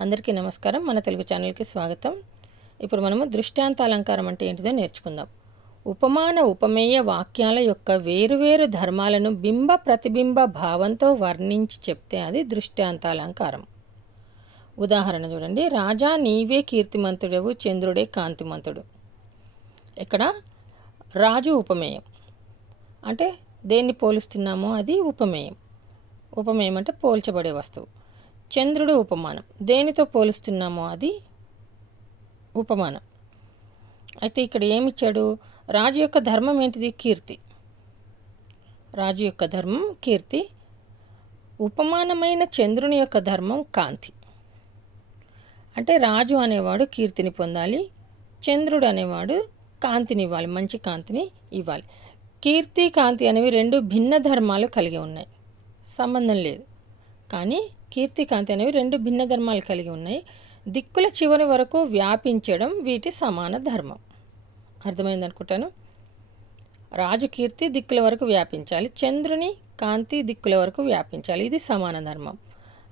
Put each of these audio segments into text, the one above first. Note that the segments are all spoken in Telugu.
అందరికీ నమస్కారం. మన తెలుగు ఛానల్కి స్వాగతం. ఇప్పుడు మనము దృష్టాంత అలంకారం అంటే ఏంటిదో నేర్చుకుందాం. ఉపమాన ఉపమేయ వాక్యాల యొక్క వేరువేరు ధర్మాలను బింబ ప్రతిబింబ భావంతో వర్ణించి చెప్తే అది దృష్టాంత అలంకారం ఉదాహరణ చూడండి. రాజా నీవే కీర్తిమంతుడవు చంద్రుడే కాంతిమంతుడు. ఇక్కడ రాజు ఉపమేయం. అంటే దేన్ని పోలుస్తున్నామో అది ఉపమేయం. ఉపమేయం అంటే పోల్చబడే వస్తువు. చంద్రుడు ఉపమానం. దేనితో పోలుస్తున్నామో అది ఉపమానం. అయితే ఇక్కడ ఏమిచ్చాడు? రాజు యొక్క ధర్మం ఏంటిది? కీర్తి. రాజు యొక్క ధర్మం కీర్తి. ఉపమానమైన చంద్రుని యొక్క ధర్మం కాంతి. అంటే రాజు అనేవాడు కీర్తిని పొందాలి చంద్రుడు అనేవాడు కాంతిని ఇవ్వాలి మంచి కాంతిని ఇవ్వాలి. కీర్తి కాంతి అనేవి రెండు భిన్న ధర్మాలు కలిగి ఉన్నాయి. సంబంధం లేదు. కానీ కీర్తి కాంతి అనేవి రెండు భిన్న ధర్మాలు కలిగి ఉన్నాయి. దిక్కుల చివరి వరకు వ్యాపించడం వీటి సమాన ధర్మం. అర్థమైంది అనుకుంటాను? రాజు కీర్తి దిక్కుల వరకు వ్యాపించాలి. చంద్రుని కాంతి దిక్కుల వరకు వ్యాపించాలి. ఇది సమాన ధర్మం.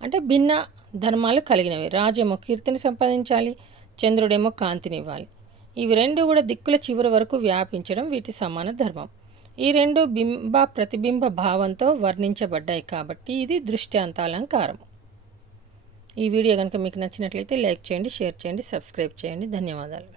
అంటే భిన్న ధర్మాలు కలిగినవి. రాజేమో కీర్తిని సంపాదించాలి చంద్రుడేమో కాంతిని ఇవ్వాలి. ఇవి రెండు కూడా దిక్కుల చివరి వరకు వ్యాపించడం వీటి సమాన ధర్మం. ఈ రెండు బింబ ప్రతిబింబ భావంతో వర్ణించబడ్డాయి కాబట్టి ఇది దృష్టాంతాలంకారం ఈ వీడియో కనుక మీకు నచ్చినట్లయితే లైక్ చేయండి షేర్ చేయండి సబ్స్క్రైబ్ చేయండి. ధన్యవాదాలు.